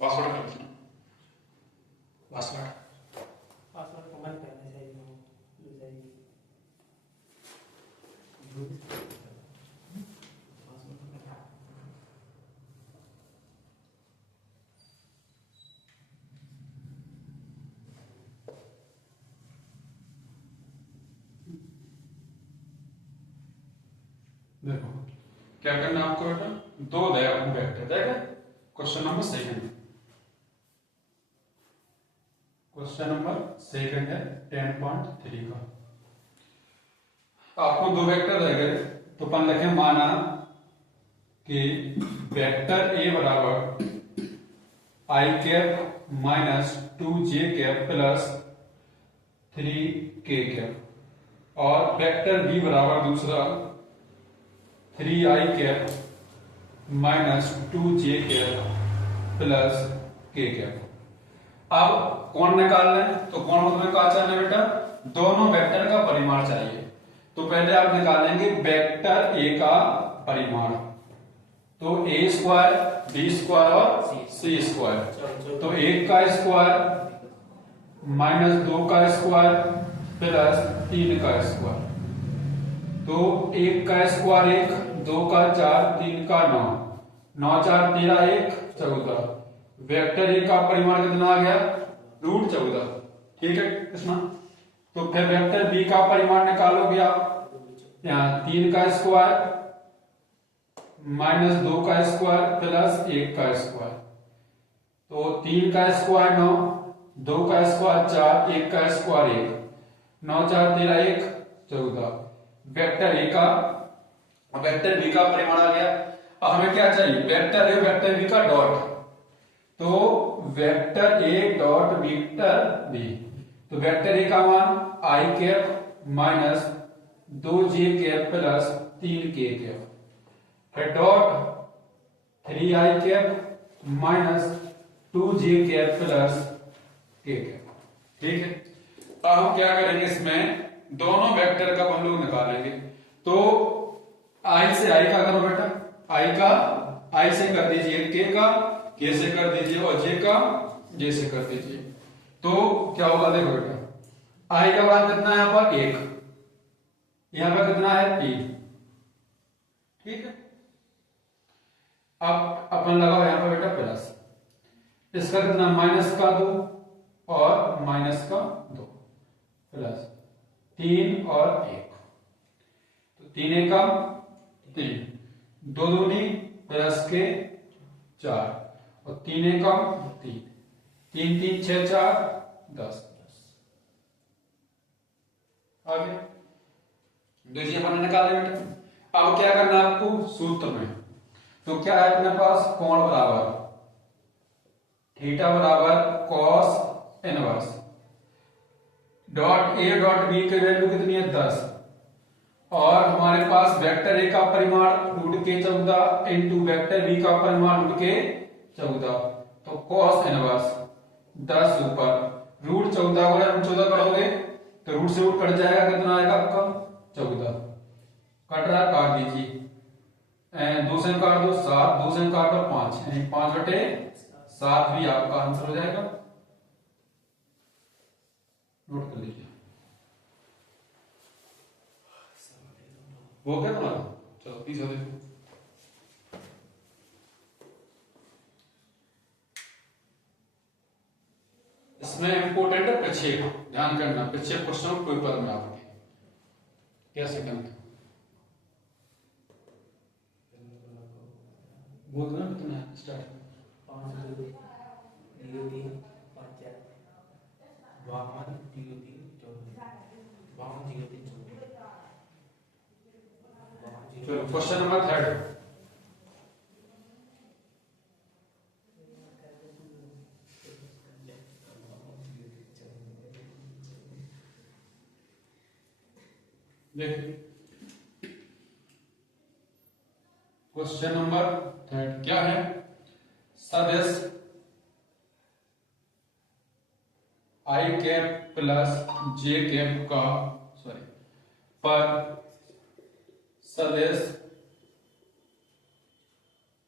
Password कर देना। Password password comment करना चाहिए देखो क्या करना है आपको बेटा, दो वेक्टर देखा। Question number second, question number second है 10.3 का। आपको दो वेक्टर रह गए, तो अपन लिखे माना कि वेक्टर ए बराबर I cap minus 2j cap plus 3k cap और वेक्टर बी बराबर दूसरा 3i cap minus 2j cap plus k cap. अब कौन निकाल लें, तो कौन तुम्हें कहा चाहिए बेटा, दोनों वेक्टर का परिमाण चाहिए। तो पहले आप निकालेंगे वेक्टर ए का परिमाण, तो ए स्क्वायर बी स्क्वायर और सी स्क्वायर, तो एक का स्क्वायर माइनस 2 का स्क्वायर प्लस 3 का स्क्वायर, तो 1 का स्क्वायर 1, 2 का 4, 3 का 9, 9 4 13 1 14। वेक्टर ए का परिमाण कितना आ गया, √14। ठीक है कृष्णा। तो फिर वेक्टर बी का परिमाण निकालोगे आप, यहाँ 3 का स्क्वायर माइनस 2 का स्क्वायर प्लस 1 का स्क्वायर, तो 3 का स्क्वायर 9, 2 का स्क्वायर 4, 1 का स्क्वायर 1, 9 4 13 1 14। वेक्टर ए का वेक्टर बी का परिमाण आ गया। अब हमें क्या चाहिए, वेक्टर ए वेक्टर बी का डॉट, तो vector A dot vector B, तो वेक्टर ए का मान I cap minus 2j cap plus 3k cap, फिर dot 3i cap minus 2j cap plus k cap. ठीक है, अब हम क्या करेंगे, इसमें दोनों वेक्टर का हम लोग निकालेंगे। तो i से i का करो बेटा, i से कर दीजिए k का, k से कर दीजिए और j का j से कर दीजिए। तो क्या होगा, देखो बेटा i का मान कितना है, यहाँ पर 1, यहाँ पर कितना है 3। ठीक है, अब अपन लगाओ यहाँ पर बेटा प्लस, इसका कितना माइनस का 2 और माइनस का 2 प्लस 3 और 1, तो 3 1 3, 2 दूनी प्लस के 4 और 3 1 3, 3 3 6 4 10। आगे देखिए अपन निकाले बेटा। अब क्या करना है आपको, सूत्र में तो क्या है अपने पास, कोण बराबर थीटा बराबर cos inverse dot A dot B की वैल्यू कितनी है 10, और हमारे पास वेक्टर ए का परिमाण √14 इंटू वेक्टर बी का परिमाण √14, तो कॉस इनवर्स 10 ऊपर √14 को √14 करोगे तो रूट से रूट कट जाएगा, कितना आएगा आपका 14। कट रहा है, काट दीजिए, 2 से काट दो 7, 2 से काट दो 5, यानी 5/7 भी आपका आंसर हो जाएगा। नोट कर लीजिए, वो क्या तुम्हारा, चलो तीसरा देखो। इसमें इंपोर्टेंट है प्रक्षेप, ध्यान करना, प्रक्षेप क्वेश्चन पेपर में आपके कैसे करना बोल दो ना, कितना स्टार्ट 5 2 3 5 4 वामन 3 3 14 वामन 0 3 14। चलो क्वेश्चन नंबर 3, देखिए क्वेश्चन नंबर 3 क्या है, सदिश आई कैप प्लस जे कैप का पर सदिश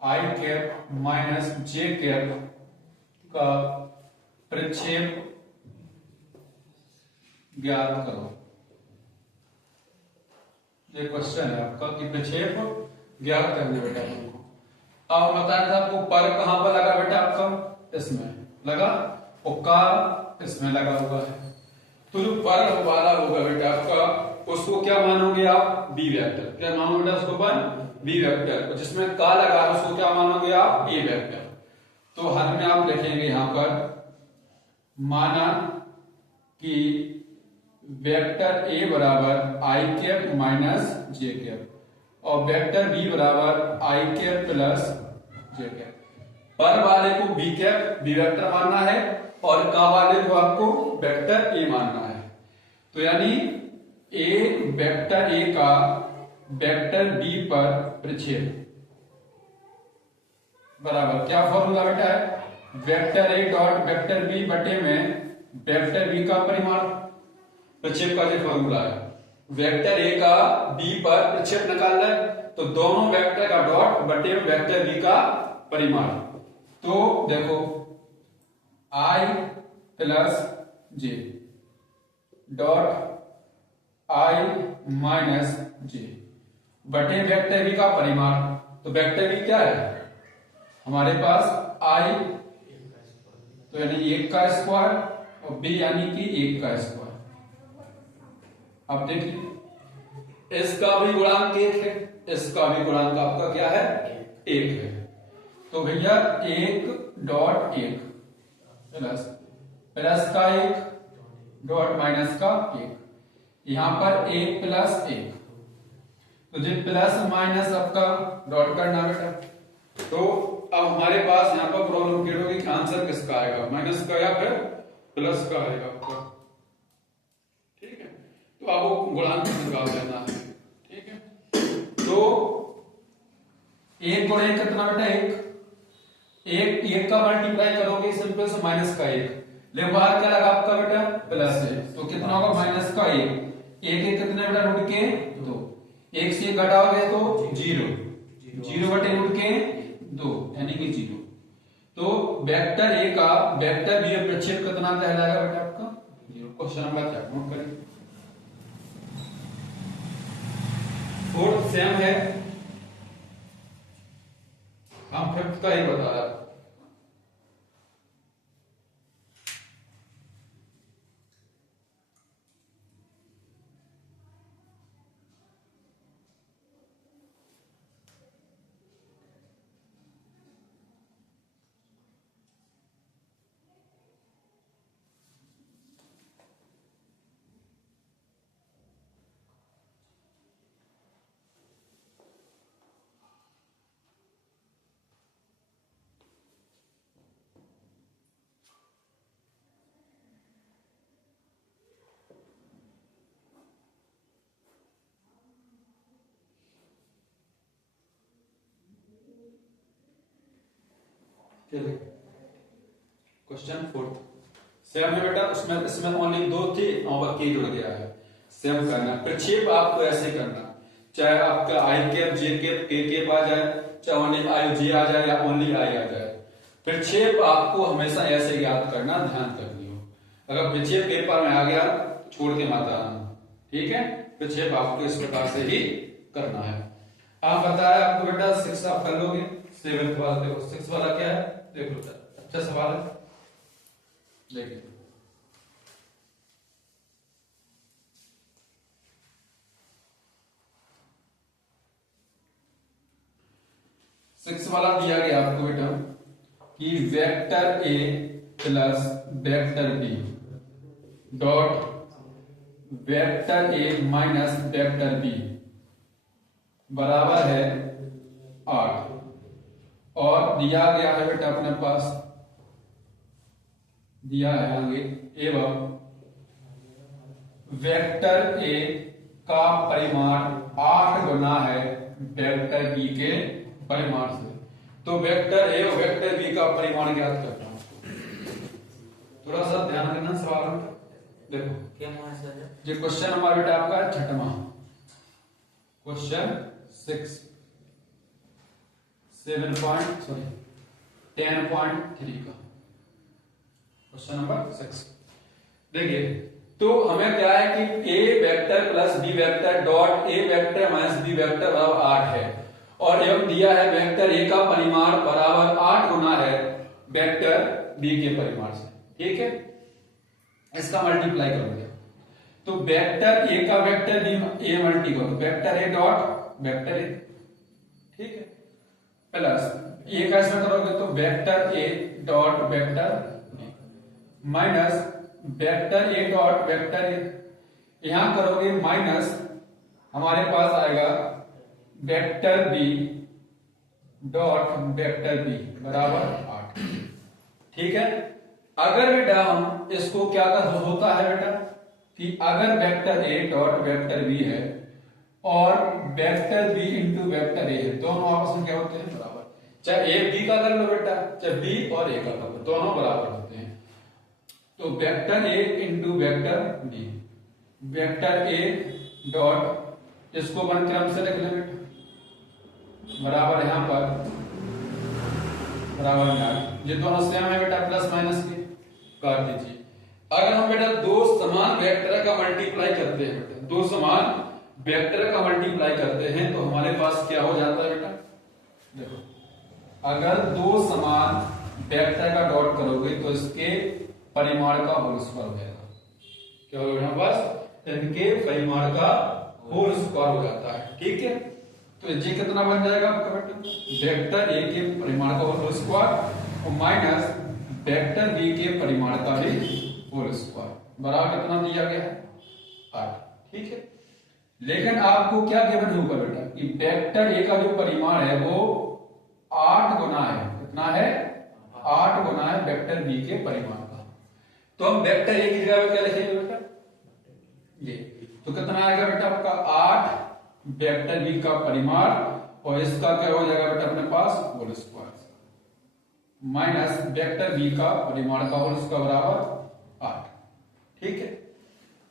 आई कैप माइनस जे कैप का प्रक्षेप ज्ञात करो। ये क्वेश्चन है आपका कि प्रक्षेप ज्ञात करने बेटा हमको। अब बताया था आपको पर कहां पर लगा बेटा आपका, इसमें लगा, और का इसमें लगा हुआ है। तो जो पर वाला होगा बेटा आपका, उसको क्या मानोगे आप, बी वेक्टर। क्या मानोगे बेटा उसको, पर बी वेक्टर। और जिसमें का लगा है उसको क्या मानोगे आप, ए वेक्टर। तो हर में आप लिखेंगे यहां पर, माना कि वेक्टर ए बराबर I cap minus J cap और वेक्टर बी बराबर I cap plus J cap. पर वाले को बी कैप बी वेक्टर मानना है और का वाले को आपको वेक्टर ए मानना है। तो यानी ए वेक्टर ए का वेक्टर बी पर प्रक्षेप बराबर क्या फॉर्मूला बेटा है, vector A dot vector B बटे में वेक्टर बी का परिमाण। प्रक्षेप का जो फॉर्मूला है, वेक्टर ए का बी पर प्रक्षेप निकालना है, तो दोनों वेक्टर का डॉट बटे में वेक्टर बी का परिमाण। तो देखो I plus J dot I minus J बटे वेक्टर बी का परिमाण। तो वेक्टर बी क्या है हमारे पास, आई, तो यानी 1 का स्क्वायर और बी यानी कि 1 का स्क्वायर। अब देखिए इसका भी गुणांक 1 है, इसका भी गुणांक आपका क्या है, 1 है। तो भैया 1 डॉट 1 प्लस प्लस का 1 डॉट माइनस का 1, यहां पर 1 प्लस 1, तो जो प्लस माइनस आपका डॉट करना बेटा। तो अब हमारे पास यहां पर प्रॉब्लम क्रिएट होगी कि आंसर किसका आएगा, माइनस का या फिर प्लस का आएगा आपका। ठीक है, तो आपको गुणांक निकाल देना है। ठीक है, तो 1 और 1 कितना बेटा, 1 का मल्टीप्लाई करोगे सिंपल से माइनस का 1, लेकिन बाहर क्या लगा आपका बेटा, प्लस है, तो कितना होगा माइनस का 1। 1 कितने बेटा रूट के 2, 1 से घटाओगे तो 0, 0 बटे रूट के 2 यानी कि 0। तो वेक्टर ए का वेक्टर बी में प्रक्षेप कितना कहलाएगा बेटा आपका, 0। क्वेश्चन नंबर 4 नोट करें। फोर्थ सेम है, हम फिफ्थ का ही बता रहा है। क्वेश्चन 4 सेम है बेटा, उसमें इसमें ओनली 2 थी और के जुड़ गया है। सेम करना, प्रक्षेप आपको ऐसे करना, चाहे आपका आई कैप जे कैप के कैप आ जाए, चाहे ओनली आई जे आ जाए या ओनली आई आ जाए, प्रक्षेप आपको हमेशा ऐसे याद करना, ध्यान कर लियो। अगर प्रक्षेप पेपर में आ गया छोड़ के मत आना। ठीक है, प्रक्षेप आपको इस प्रकार से ही करना है। आप बताया आपको बेटा 6 आप कर लोगे, 7 वाला देखो 6 वाला क्या है, देखो अच्छा सवाल है, देखिए 6 वाला दिया गया आपको बेटा कि vector A plus vector B dot vector A minus vector B बराबर है 8, और दिया गया है बेटा अपने पास दिया है आगे, एवं वेक्टर ए का परिमाण 8 गुना है वेक्टर बी के परिमाण से। तो वेक्टर ए और वेक्टर बी का परिमाण ज्ञात करना है। थोड़ा सा ध्यान देना सवाल में, देखो क्या मान सर जो क्वेश्चन हमारा बेटा आपका है 6वां क्वेश्चन 10.3 का क्वेश्चन नंबर 6 देखिए, तो हमें क्या है कि a vector plus b vector dot a vector minus b vector बराबर 8 है, और एवं दिया है वेक्टर a का परिमाण बराबर 8 गुना है वेक्टर b के परिमाण से। ठीक है, इसका मल्टीप्लाई करोगे तो वेक्टर a का वेक्टर b a मल्टी करो तो vector a dot vector a, ठीक है, प्लस a का इसमें करोगे तो vector a dot vector b minus vector a dot vector a, यहां करोगे माइनस हमारे पास आएगा vector b dot vector b बराबर 8। ठीक है, अगर बेटा हम इसको क्या कर होता है बेटा कि अगर vector a dot vector b है और vector b into vector a है, दोनों आपस में क्या होते हैं बराबर, चाहे a b का कर लो बेटा, चाहे b और a का कर लो, दोनों बराबर होते हैं। तो vector a into vector b, vector a dot इसको वन क्रम से लिख ले बेटा बराबर यहां पर बराबर में 8, ये दोनों सेम है बेटा, प्लस माइनस के काट दीजिए। अगर हम बेटा दो समान वेक्टर का मल्टीप्लाई करते हैं बेटा, दो समान वेक्टर का मल्टीप्लाई करते हैं तो हमारे पास क्या हो जाता है बेटा, देखो अगर दो समान वेक्टर का डॉट करोगे तो इसके परिमाण का होल स्क्वायर हो जाएगा। क्या होगा बेटा, बस इनके परिमाण का होल स्क्वायर हो जाता है। ठीक है, तो ये कितना बन जाएगा आपका बेटा, वेक्टर a के परिमाण का होल स्क्वायर और माइनस वेक्टर b के परिमाण का भी होल स्क्वायर बराबर कितना दिया गया है 8। ठीक है, लेकिन आपको क्या गिवन होगा बेटा कि वेक्टर a का जो परिमाण है वो 8 गुना है, कितना है 8 गुना है वेक्टर b के परिमाण का। तो हम वेक्टर a की जगह क्या लिखेंगे बेटा, ये तो कितना आएगा बेटा आपका 8 वेक्टर b का परिमाण और इसका क्या हो जाएगा बेटा अपने पास whole square minus vector b का परिमाण का होल स्क्वायर बराबर 8। ठीक है,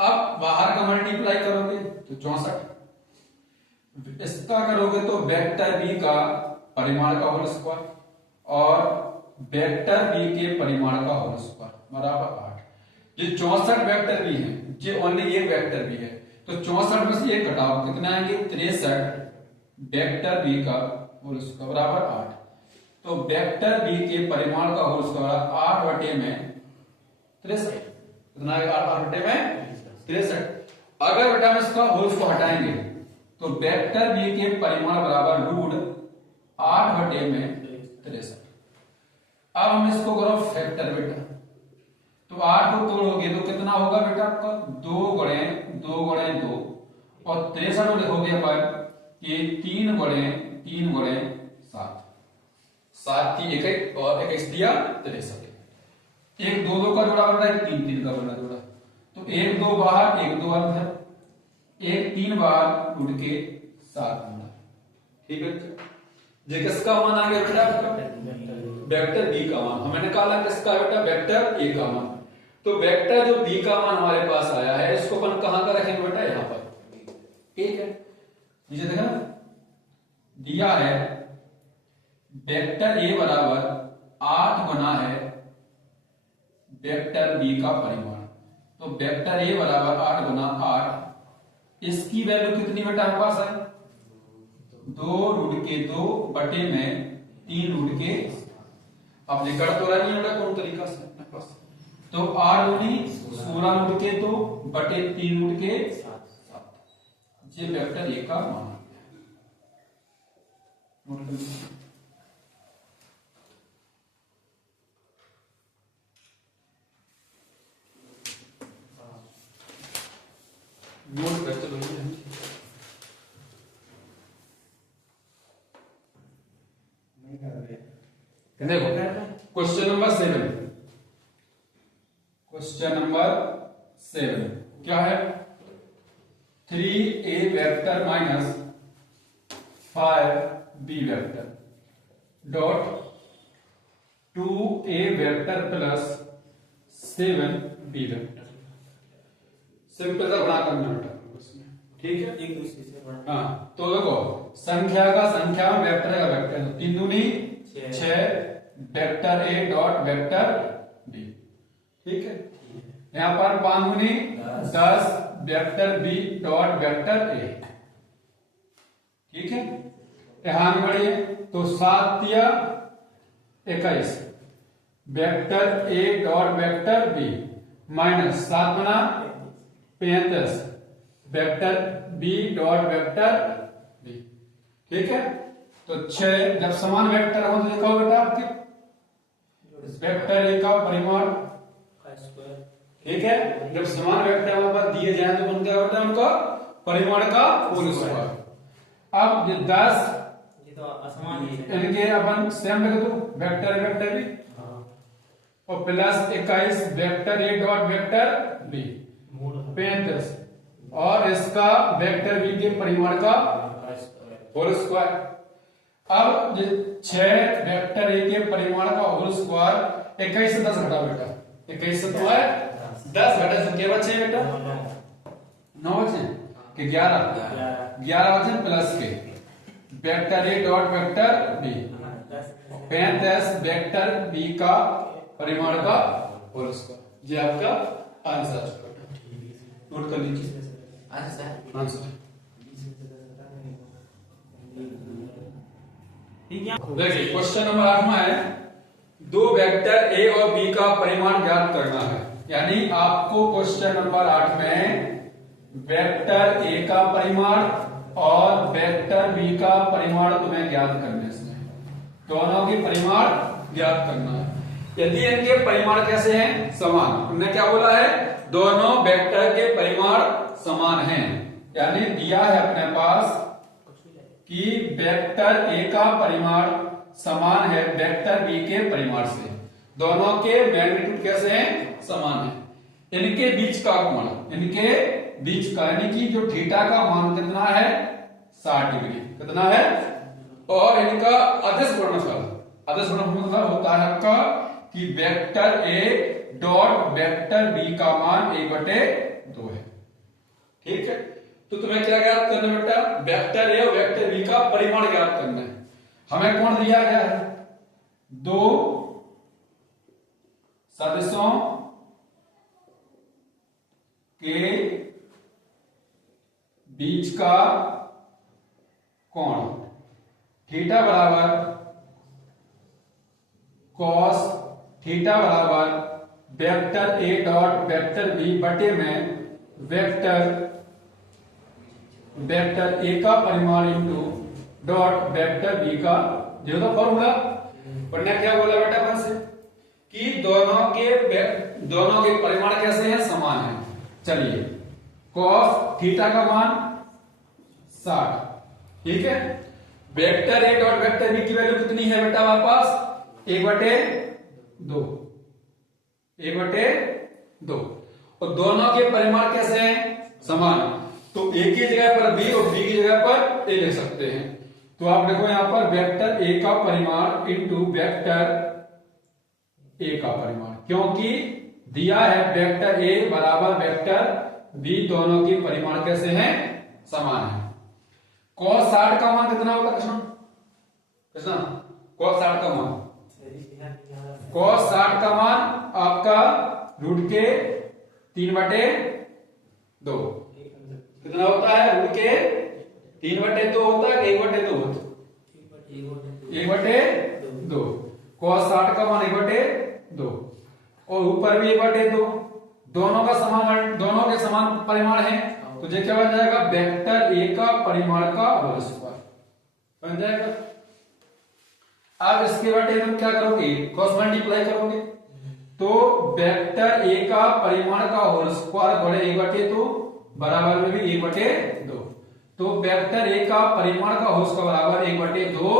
अब बाहर का मल्टीप्लाई करोगे तो 64, इसका करोगे तो वेक्टर b का परिमाण का होल स्क्वायर और वेक्टर b के परिमाण का होल स्क्वायर बराबर 8। ये 64 वेक्टर b है, ये ओनली एक वेक्टर b है, तो 64 में से एक घटाओ कितना आएंगे 63 वेक्टर b का होल स्क्वायर बराबर 8। तो वेक्टर b के परिमाण का होल स्क्वायर 8 बटे में 63, कितना आएगा 8 बटे में 63। अगर बेटा हम इसका होल स्क्वायर हटाएंगे तो वेक्टर b के परिमाण बराबर रूट 8 बटे में 63। अब हम इसको करो फैक्टर बेटा, तो 8 को तोड़ोगे तो कितना होगा बेटा आपका 2 गुणे 2 गुणे 2 और 63 को लिखोगे अपन कि 3 गुणे 3 गुणे 7, 7 की 1 और 21 दिया 63। एक 2 2 का जोड़ा बन रहा है, 3 3 का बन रहा जोड़ा, तो 1 2 बाहर 1 2 अंदर, 1 3 बाहर उड़ के 7 अंदर। ठीक है, ये किसका मान आ गया बेटा वेक्टर b का मान, हमें निकाला किसका बेटा वेक्टर a का मान। तो वेक्टर जो b का मान हमारे पास आया है इसको अपन कहां का रखेंगे बेटा यहां पर। ठीक है, नीचे देखा दिया है वेक्टर a बराबर 8 गुना है वेक्टर b का परिमाण, तो वेक्टर a बराबर 8 गुना 8, इसकी वैल्यू कितनी बेटा हमारे पास है 2 रूट के 2 बटे में 3 रूट के, अब निकल तो रहा नहीं बेटा कौन तरीका से अपने पास, तो 8 दूनी 16 रूट के 2 बटे 3 रूट के 7, ये वेक्टर a का मान आ गया। नोट कर लीजिए। नोट कर चलो देखो क्वेश्चन नंबर 7, क्वेश्चन नंबर 7 क्या है 3a vector minus 5b vector dot 2a vector plus 7b vector, simple सा बना करना बेटा उसमें। ठीक है, एक दूसरे से बड़ा, हाँ तो देखो संख्या का संख्या में वेक्टर का वेक्टर, 3 दूनी 6 vector a dot vector b, ठीक है, यहाँ पर 5 गुनी 10 vector B dot vector A, ठीक है। यहाँ बढ़िए तो 7 या 21 vector A dot vector B minus 7 गुना 35 vector B dot vector B, ठीक है। तो 6 जब समान वेक्टर हो तो देखो बेटा आपके वेक्टर ए का परिमाण, ठीक है। जब समान वेक्टर हमारे पास दिए जाए तो बनता है उनका परिमाण का होल स्क्वायर। अब ये 10 ये तो असमान है, इनके अपन सेम लिख दो वेक्टर वेक्टर बी और plus 21 vector A dot vector B 35 और इसका वेक्टर बी के परिमाण का होल स्क्वायर। अब 6 वेक्टर ए के परिमाण का होल स्क्वायर 21 से 10 घटा बेटा, 21 से तो है 10 घटा तो क्या बचे बेटा 9 बचे कि 11 बचे प्लस के vector A dot vector B 35 vector B का परिमाण का होल स्क्वायर। ये आपका आंसर नोट कर लीजिए आंसर। देखिए क्वेश्चन नंबर 8 में है 2 वेक्टर ए और बी का परिमाण ज्ञात करना है। यानी आपको क्वेश्चन नंबर 8 में वेक्टर ए का परिमाण और वेक्टर बी का परिमाण तुम्हें ज्ञात करने से, दोनों के परिमाण ज्ञात करना है। यदि इनके परिमाण कैसे हैं समान, हमने क्या बोला है दोनों वेक्टर के परिमाण समान हैं। यानी दिया है अपने पास कि वेक्टर ए का परिमाण समान है वेक्टर बी के परिमाण से, दोनों के मैग्नीट्यूड कैसे हैं समान है। इनके बीच का कोण, इनके बीच का यानी कि जो थीटा का मान कितना है 60 डिग्री, कितना है। और इनका अदिश गुणनफल, अदिश गुणनफल होता है आपका कि vector A dot vector B का मान 1/2 है, ठीक है। तो तुम्हें क्या ज्ञात करना है बेटा वेक्टर ए और वेक्टर बी का परिमाण ज्ञात करना है। हमें कौन दिया गया है 2 सदिशों के बीच का कोण थीटा बराबर कॉस थीटा बराबर vector A dot vector B बटे में वेक्टर वेक्टर ए का परिमाण इंटू डॉट वेक्टर बी का, जो तो फॉर्मूला पढ़ने क्या बोला बेटा अपन से कि दोनों के परिमाण कैसे हैं समान है। चलिए cos थीटा का मान 60, ठीक है। Vector A dot vector B की वैल्यू कितनी है बेटा हमारे पास 1/2, 1/2 और दोनों के परिमाण कैसे हैं समान, तो ए की जगह पर बी और बी की जगह पर ए लिख सकते हैं। तो आप देखो यहां पर वेक्टर ए का परिमाण इंटू वेक्टर ए का परिमाण, क्योंकि दिया है वेक्टर ए बराबर वेक्टर बी, दोनों के परिमाण कैसे हैं समान है। cos 60 का मान कितना होगा कृष्ण, कृष्ण cos 60 का मान, cos 60 का मान आपका रूट के 3/2 कितना होता है, रूट के 3/2 होता है, 1/2 होता है 1/2। cos 60 का मान 1/2 और ऊपर भी 1/2, दोनों का समान, दोनों के समान परिमाण है। तो ये क्या बन जाएगा वेक्टर ए का परिमाण का होल स्क्वायर बन जाएगा। अब इसके बाद तुम क्या करोगे क्रॉस मल्टीप्लाई करोगे, तो वेक्टर ए का परिमाण का होल स्क्वायर बड़े 1/2 बराबर में भी 1/2, तो वेक्टर ए का परिमाण का होल स्क्वायर बराबर 1/2,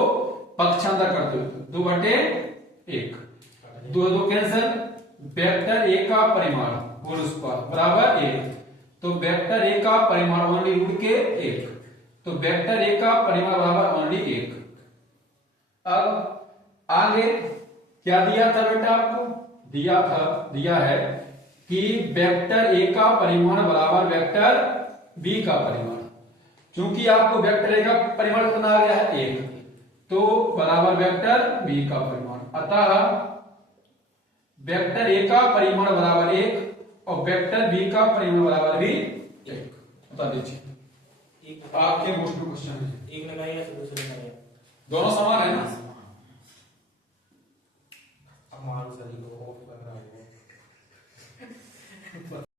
पक्षांतर करते हो 2/1, 2 कैंसिल, वेक्टर ए का परिमाण होल स्क्वायर बराबर 1, तो वेक्टर ए का परिमाण ओनली रूट के 1, तो वेक्टर ए का परिमाण बराबर ओनली 1। अब आगे क्या दिया था बेटा आपको, दिया है कि वेक्टर ए का परिमाण बराबर वेक्टर बी का परिमाण, क्योंकि आपको वेक्टर ए का परिमाण कितना आ गया है 1, तो बराबर वेक्टर बी का परिमाण। अतः वेक्टर ए का परिमाण बराबर 1 और वेक्टर बी का परिमाण बराबर भी 1। बता दीजिए, एक आपके मोस्ट क्वेश्चन है। एक लगाइए या फिर दूसरे लगाइए? दोनों समान है ना?